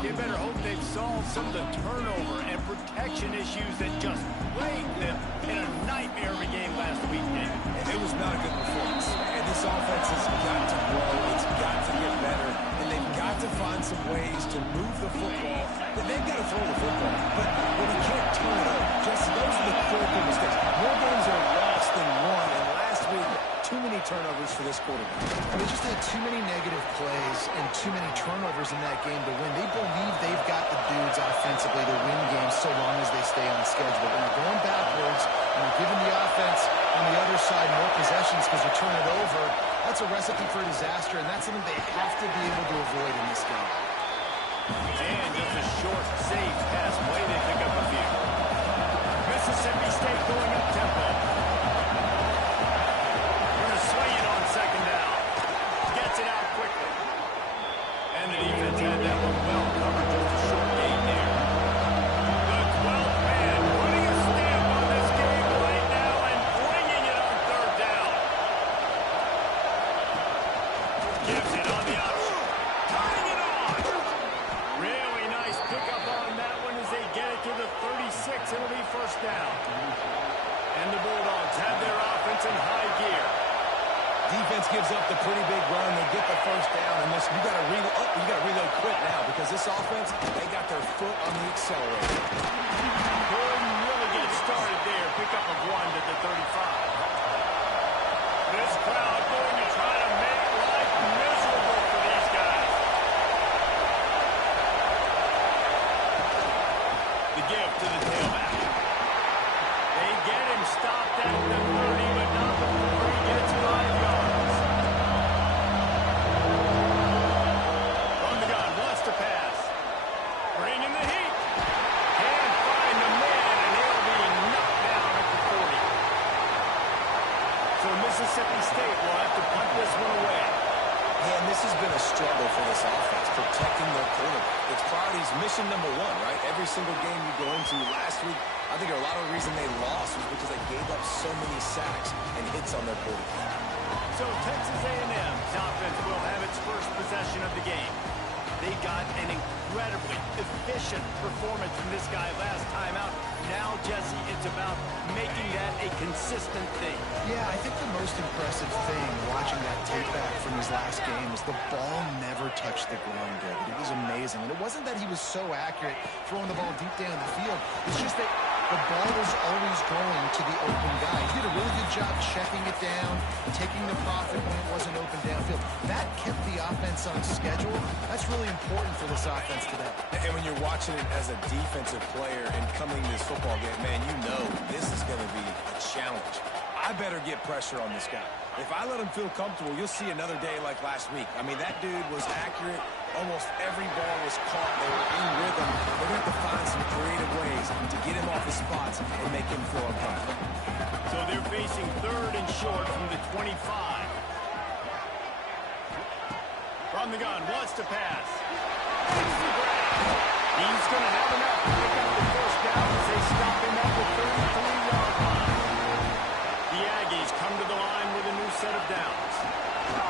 You better hope they've solved some of the turnover and protection issues that just plagued them in a nightmare of a game last week, David. It was not a good performance. And this offense has got to grow. It's got to get better. And they've got to find some ways to move the football. They've got to throw the football. But when you can't turn it over, just those are the critical mistakes. More games are lost than won. And last week, too many turnovers for this quarterback. They just had too many negative plays and too many turnovers in that game to win. They believe they've got the dudes offensively to win games so long as they stay on schedule. But when you're going backwards and you're giving the offense on the other side more possessions because you turn it over, that's a recipe for disaster, and that's something they have to be able to avoid in this game. And just a short, safe pass play. They pick up a few. Mississippi State going up tempo. Swing it on second down. Gets it out quickly. And the defense had that one well covered. Just a short gain there. The 12th man putting a stamp on this game right now and bringing it on third down. Gives it on the option. Tying it on. Really nice pickup on that one as they get it to the 36. It'll be first down. And the Bulldogs have their offense in high gear. Defense gives up the pretty big run. They get the first down, and this, you got to reload quick now because this offense, they got their foot on the accelerator. Couldn't really get started there. Pickup of one to the 35. This crowd going to try to make life miserable for these guys. The give to the tailback. They get him stopped at the 30, but not before he gets 5 yards. On the gun, wants to pass. Bringing the heat. Can't find the man, and he'll be knocked down at the 40. So Mississippi State will have to punt this one away. And this has been a struggle for this offense, protecting their quarterback. It's priorities mission number one, right? Every single game you go into last week, I think a lot of the reason they lost was because they gave up so many sacks and hits on their quarterback. So Texas A&M's offense will have its first possession of the game. They got an incredibly efficient performance from this guy last time out. Now, Jesse, it's about making that a consistent thing. Yeah, I think the most impressive thing watching that tape back from his last game is the ball never touched the ground, David. It was amazing. And it wasn't that he was so accurate throwing the ball deep down the field. It's just that the ball was always going to the open guy. He did a really good job checking it down, taking the profit when it wasn't open downfield. That kept the offense on schedule. That's really important for this offense today. And when you're watching it as a defensive player and coming to this football game, man, you know this is going to be a challenge. I better get pressure on this guy. If I let him feel comfortable, you'll see another day like last week. I mean, that dude was accurate. Almost every ball was caught. They were in rhythm. They're going to have to find some creative ways to get him off his spots and make him feel uncomfortable. So they're facing third and short from the 25. From the gun, wants to pass. He's going to have enough to pick up the first down as they stop him at the 33-yard line. The Aggies come to the line with a new set of downs.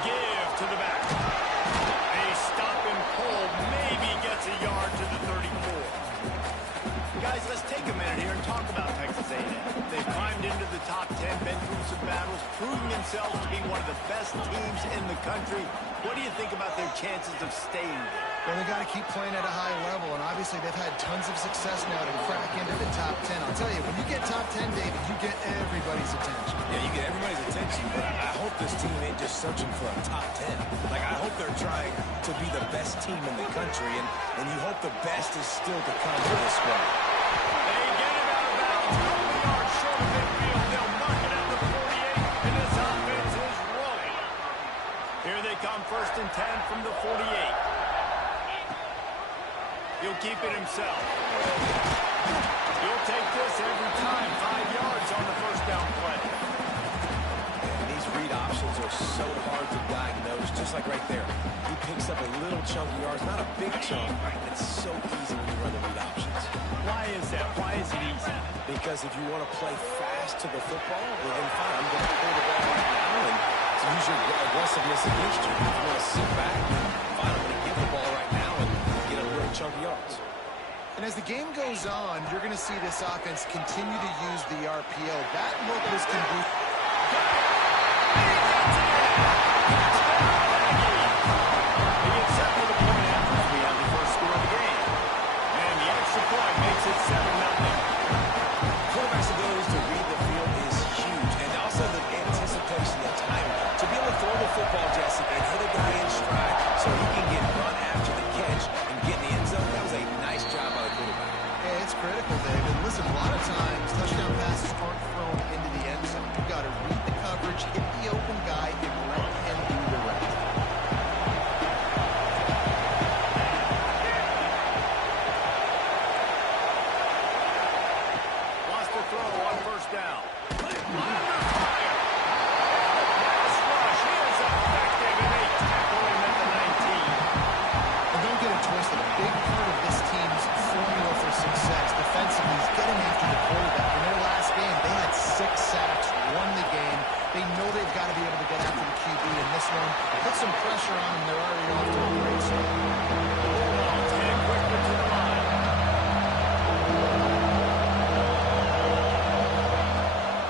Give to the back. A stop and pull maybe gets a yard to the 34. Guys, let's take a minute here and talk about Texas A&M. They've climbed into the top 10, been through some battles, proving themselves to be one of the best teams in the country. What do you think about their chances of staying there? Well, they got to keep playing at a high level, and obviously they've had tons of success now to crack into the top 10. I'll tell you, when you get top 10, David, you get everybody's attention. Yeah, you get everybody's attention, but I hope this team ain't just searching for a top 10. Like, I hope they're trying to be the best team in the country, and you hope the best is still to come for this squad. They get it out of bounds, a couple yards short of midfield. They'll knock it out to 48, and this offense is rolling. Here they come, first and 10 from the 48. He'll keep it himself. He'll take this every time. 5 yards on the first down play. And these read options are so hard to diagnose, just like right there. He picks up a little chunk of yards, not a big chunk. It's so easy when you run the read options. Why is that? Why is it easy? Because if you want to play fast to the football, well then fine, I'm going to pull the ball right now and to use your aggressiveness against you. If you want to sit back, fine, I'm going to give the ball right now and get a little good chunk of yards. And as the game goes on, you're going to see this offense continue to use the RPO. That look was conducive. They get set for the point after we have the first score of the game. And the extra point makes it 7-0. Quarterback's ability to read the field is huge, and also the anticipation, the timing. To be able to throw the football, Jesse, and hit it the way in stride so he can get run after the catch and get in the end zone, that was a nice job by the quarterback. Yeah, it's critical, David. Listen, a lot of times touchdown passes aren't thrown into the end zone. You've got to read the coverage, hit the open guy, and let him do the rest. Lost the throw on first down. Under fire. Pass rush. He is effective, and they tackle him at the 19. And don't get it twisted. A big part of this team's formula for success defensively is getting after the quarterback. In their last game, they had 6 sacks, won the game. They know they've got to be able to get after the QB in this one. Put some pressure on them. They're already off to a great start. Bulldogs head quickly to the line.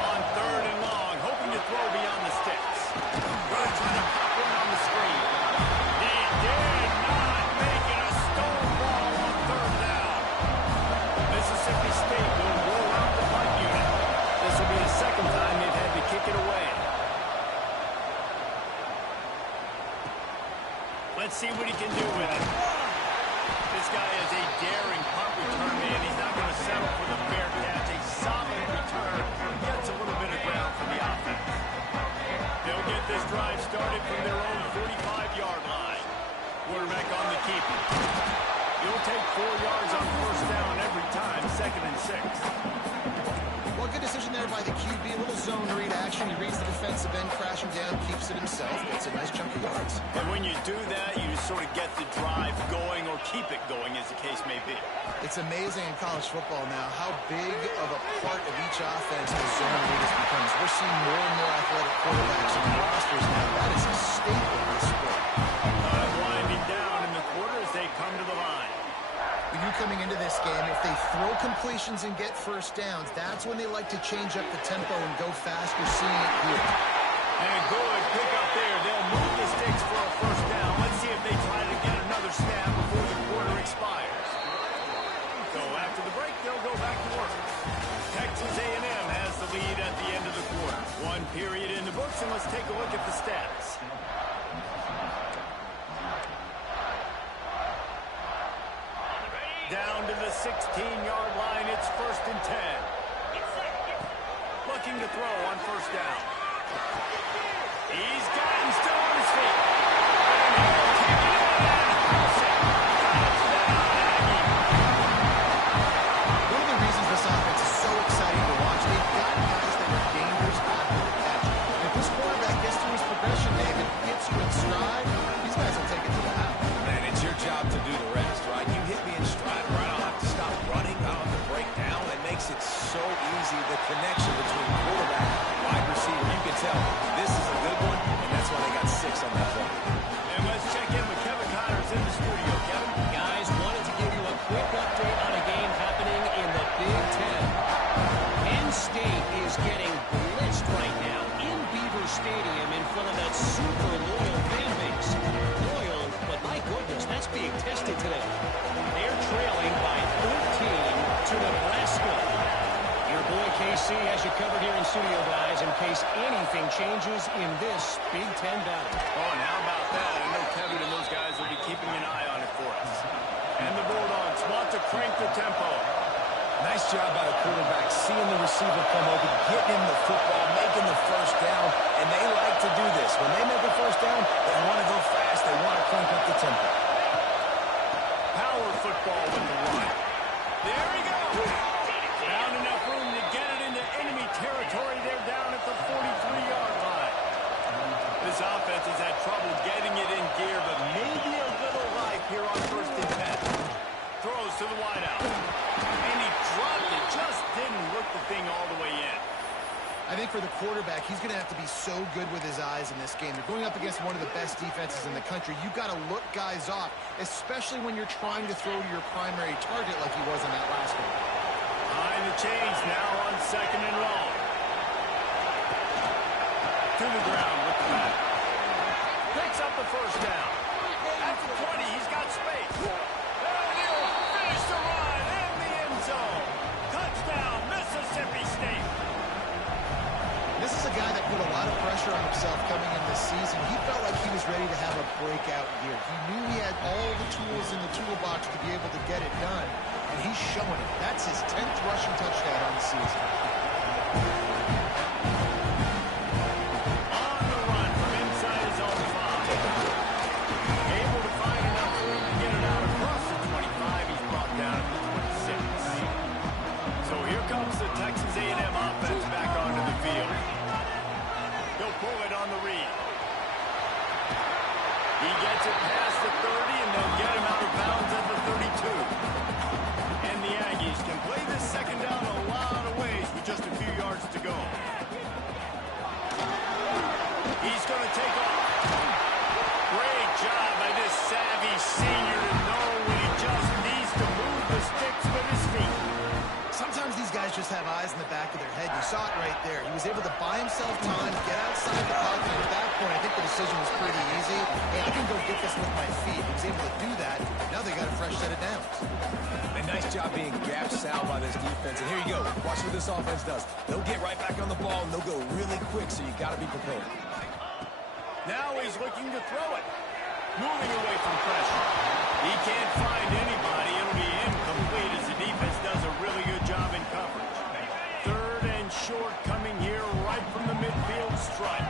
On 3rd and long, hoping to throw beyond the sticks. Really trying to pop one on the screen. He did not make it. A stone ball on 3rd down. Mississippi State will roll out the punt unit. This will be the second time they've had to kick it away. Let's see what he can do with it. This guy is a daring punt return man. He's not going to settle for the fair catch. A solid return. Gets a little bit of ground for the offense. They'll get this drive started from their own 45-yard line. Quarterback on the keeper. He'll take 4 yards on first down every time, 2nd and 6. Well, good decision there by the QB. A little zone read action. He reads the defensive end, crashing down, keeps it himself. Gets a nice chunk of yards. And when you do that, you sort of get the drive going or keep it going, as the case may be. It's amazing in college football now how big of a part of each offense the zone read becomes. We're seeing more and more athletic quarterbacks on the rosters now. That is a staple of the sport. Time winding down in the quarter as they come to the line. With you coming into this game, if they throw completions and get first downs, that's when they like to change up the tempo and go fast. You're seeing it here. And good pick up there. They'll move the sticks for a first down. Let's see if they try to get another snap before the quarter expires. So after the break, they'll go back to work. Texas A&M has the lead at the end of the quarter. 1 period in the books, and let's take a look at the stats. Down to the 16-yard line. It's 1st and 10. Looking to throw on first down. He's got him still on his feet. And he'll take it in and house it. Touchdown, Aggie. One of the reasons this offense is so exciting to watch, they've got guys that are dangerous after the catch. And if this quarterback gets through his progression, David, gets you in stride, these guys will take it to the house. Man, it's your job to do the rest, right? You hit me in stride, right? I don't have to stop running. I don't have to break down. It makes it so easy, the connection between quarterback and wide receiver. You can tell this is a good one, and that's why they got 6 on that play. And let's check in with Kevin Connors in the studio. Kevin? Guys, wanted to give you a quick update on a game happening in the Big Ten. Penn State is getting blitzed right now in Beaver Stadium in front of that super loyal fan base. Loyal, but my goodness, that's being tested today. They're trailing by 13 to Nebraska. Your boy KC has you covered here in studio, guys, in case anything changes in this Big Ten battle. Oh, and how about that? I know Kevin and those guys will be keeping an eye on it for us. And the Bulldogs want to crank the tempo. Nice job by the quarterback, seeing the receiver come open, getting him the football, making the first down, and they like to do this. When they make a first down, they want to go fast, they want to crank up the tempo. Power football with the run. There he goes. Found enough room to get it into enemy territory. They're down at the 43-yard line. This offense has had trouble getting it in gear, but maybe a little life here on 1st and 10. Throws to the wideout. And he dropped it. Just didn't look the thing all the way in. I think for the quarterback, he's going to have to be so good with his eyes in this game. You're going up against one of the best defenses in the country. You've got to look guys off, especially when you're trying to throw to your primary target like he was in that last one. Behind the chains now on 2nd and long. To the ground with the back. Picks up the first down. At the 20, he's got space. And he'll finish the run in the end zone. Touchdown, Mississippi State. This is a guy that put a lot of pressure on himself coming in this season. He felt like he was ready to have a breakout year. He knew he had all the tools in the toolbox to be able to get it done, and he's showing it. That's his 10th rushing touchdown on the season. On the run from inside his own 5. Able to find enough room to get it out across the 25. He's brought down at the 26. So here comes the Texas A&M offense back onto the field. He'll pull it on the read. He gets it past the 30, and they'll get him out of bounds at the 32. And the Aggies can play this second down a lot of ways with just a few yards to go. He's going to take off. Great job by this savvy senior to know when he just needs to move the sticks with his feet. Sometimes these guys just have eyes in the back of their head. You saw it right there. He was able to buy himself time, get outside the pocket, and at that point, I think the decision was pretty easy. Hey, I can go get this with my feet. He was able to do that. Now they got a fresh set of downs. A nice job being gap sound by this defense. And here you go. Watch what this offense does. They'll get right back on the ball, and they'll go really quick, so you got to be prepared. Now he's looking to throw it. Moving away from pressure. He can't find anybody. It'll be incomplete as the defense does a really good job in coverage. 3rd and short coming here right from the midfield stripe.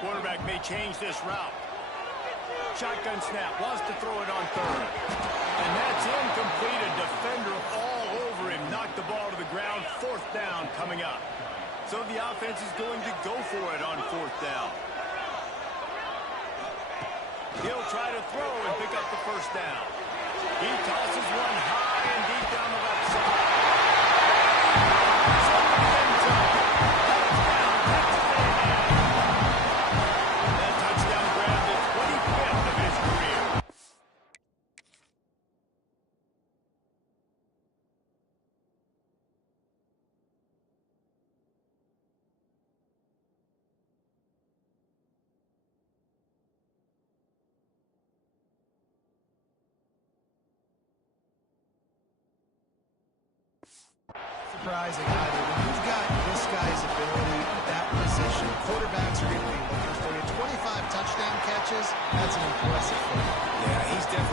Quarterback may change this route. Shotgun snap. Wants to throw it on 3rd. And that's incomplete. A defender all over him. Knocked the ball to the ground. 4th down coming up. So the offense is going to go for it on 4th down. He'll try to throw and pick up the first down. He tosses one high and deep down the left side. It's over the end zone. Touchdown, Texas A&M. That touchdown grab the 25th of his career. Surprising either. When you've got this guy's ability at that position, quarterbacks are going to be looking for you. 25 touchdown catches, that's an impressive thing. Yeah, he's definitely